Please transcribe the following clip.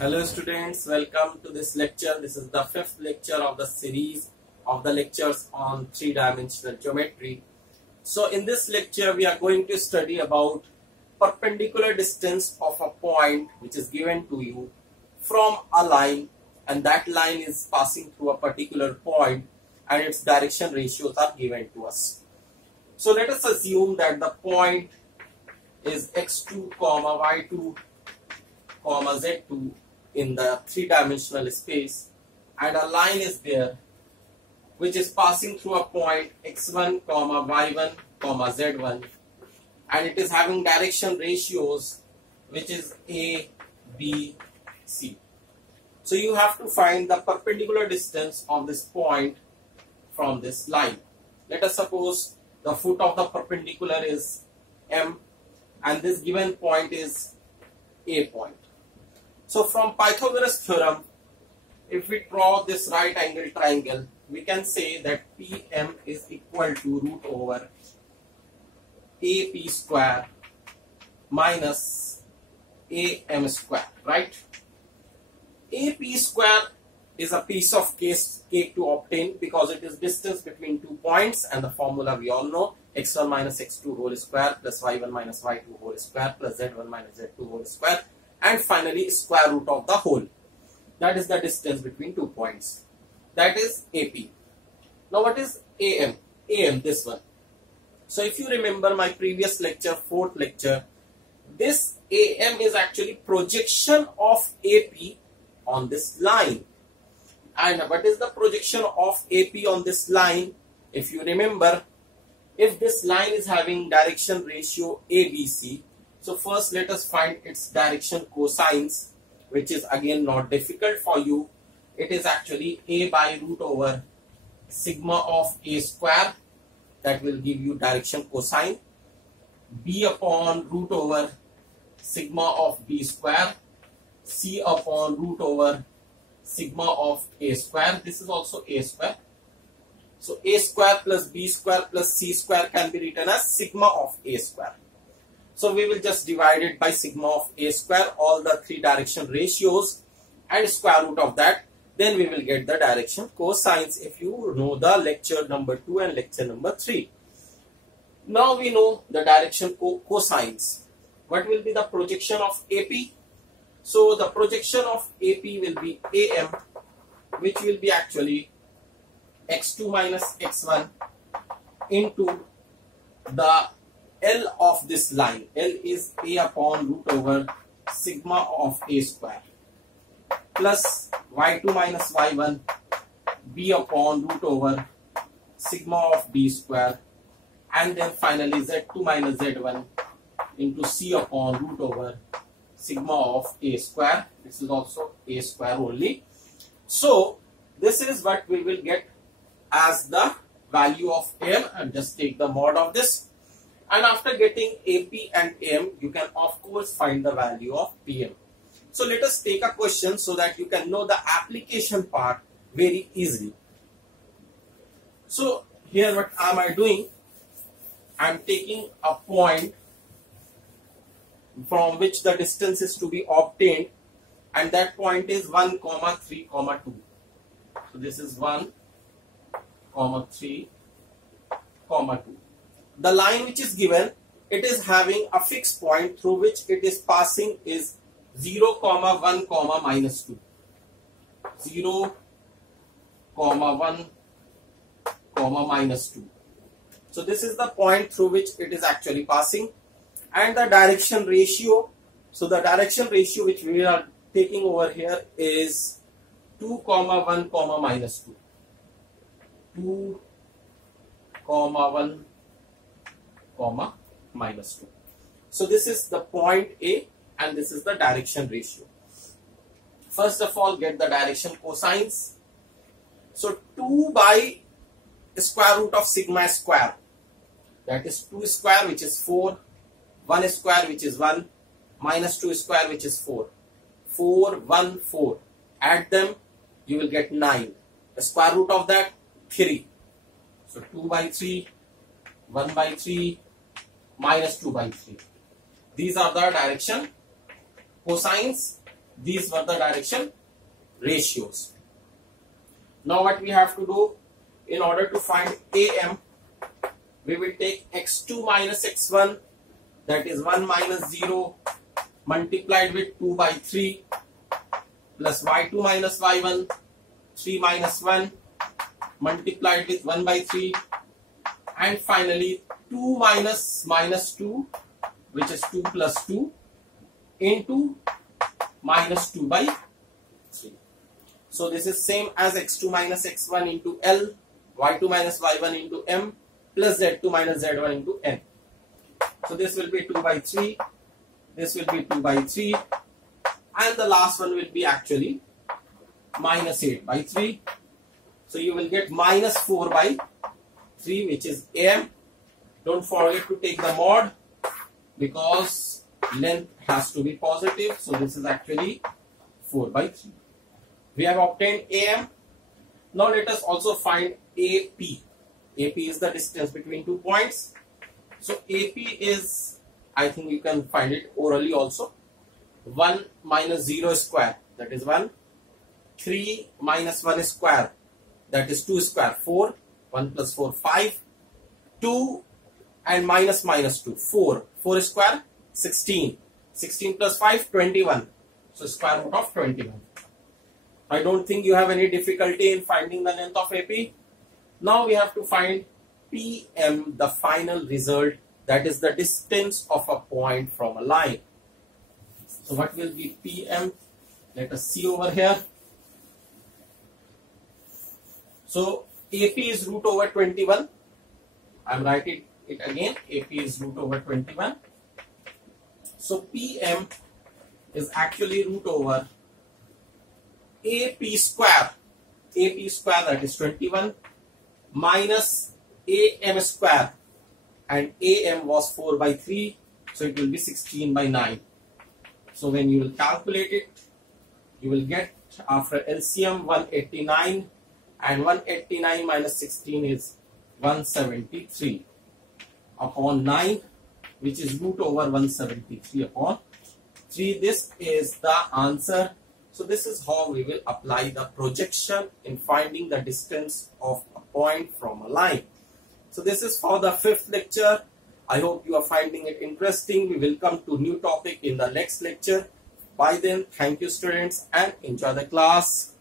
Hello students, welcome to this lecture. This is the fifth lecture of the series of the lectures on three-dimensional geometry. So in this lecture we are going to study about perpendicular distance of a point which is given to you from a line, and that line is passing through a particular point and its direction ratios are given to us. So let us assume that the point is x2, y2, z2 in the three-dimensional space, and a line is there which is passing through a point x1, y1, z1, and it is having direction ratios which is a, b, c. So you have to find the perpendicular distance of this point from this line. Let us suppose the foot of the perpendicular is m and this given point is a point. So from Pythagoras theorem, if we draw this right angle triangle, we can say that PM is equal to root over AP square minus AM square, right? AP square is a piece of cake to obtain because it is distance between 2 points, and the formula we all know: x1 minus x2 whole square plus y1 minus y2 whole square plus z1 minus z2 whole square, and finally square root of the whole. That is the distance between 2 points. That is AP. Now what is AM? AM, this one. So if you remember my previous lecture, fourth lecture, this AM is actually projection of AP on this line. And what is the projection of AP on this line? If you remember, if this line is having direction ratio ABC, so first let us find its direction cosines, which is again not difficult for you. It is actually A by root over sigma of A square, that will give you direction cosine, B upon root over sigma of B square, C upon root over sigma of A square. This is also A square. So A square plus B square plus C square can be written as sigma of A square. So we will just divide it by sigma of A square, all the three direction ratios, and square root of that. Then we will get the direction cosines if you know the lecture number 2 and lecture number 3. Now we know the direction cosines. What will be the projection of AP? So the projection of AP will be AM, which will be actually x2 minus x1 into the L of this line. L is A upon root over sigma of A square plus y2 minus y1 B upon root over sigma of B square, and then finally z2 minus z1 into C upon root over sigma of A square. This is also A square only. So this is what we will get as the value of AM, and just take the mod of this. And after getting AP and AM, you can of course find the value of PM. So let us take a question so that you can know the application part very easily. So here what am I doing? I am taking a point from which the distance is to be obtained, and that point is 1, 3, 2. So this is 1, 3, 2. The line which is given, it is having a fixed point through which it is passing is 0, 1, minus 2. 0, 1, minus 2. So this is the point through which it is actually passing, and the direction ratio. So the direction ratio which we are taking over here is 2, 1, minus 2. 2, 1, minus 2. So this is the point A, and this is the direction ratio. First of all, get the direction cosines. So 2 by square root of sigma square, that is 2 square, which is 4, 1 square, which is 1, minus 2 square, which is 4. 4, 1, 4. Add them, you will get 9. The square root of that, 3. So 2 by 3, 1 by 3, minus 2 by 3. These are the direction cosines. These were the direction ratios. Now what we have to do, in order to find AM, we will take x2 minus x1, that is 1 minus 0 multiplied with 2 by 3 plus y2 minus y1, 3 minus 1 multiplied with 1 by 3, and finally 2 minus minus 2, which is 2 plus 2 into minus 2 by 3. So this is same as x2 minus x1 into L, y2 minus y1 into M, plus z2 minus z1 into N. So this will be 2 by 3, this will be 2 by 3, and the last one will be actually minus 8 by 3. So you will get minus 4 by 3, which is AM. Don't forget to take the mod, because length has to be positive. So this is actually 4 by 3. We have obtained AM. Now let us also find AP. AP is the distance between 2 points. So AP is, I think you can find it orally also, 1 minus 0 square, that is 1. 3 minus 1 square, that is 2 square, 4. 1 plus 4, 5. 2 and minus minus 2, 4. 4 square, 16. 16 plus 5, 21. So square root of 21. I don't think you have any difficulty in finding the length of AP. Now we have to find PM, the final result, that is the distance of a point from a line. So what will be PM? Let us see over here. So AP is root over 21. I am writing it again. AP is root over 21. So PM is actually root over AP square. AP square, that is 21, minus AM square, and AM was 4 by 3, so it will be 16 by 9. So when you will calculate it, you will get, after LCM, 189, and 189 minus 16 is 173 upon 9, which is root over 173 upon 3. This is the answer. So this is how we will apply the projection in finding the distance of a point from a line. So this is for the 5th lecture. I hope you are finding it interesting. We will come to new topic in the next lecture. By then, thank you students and enjoy the class.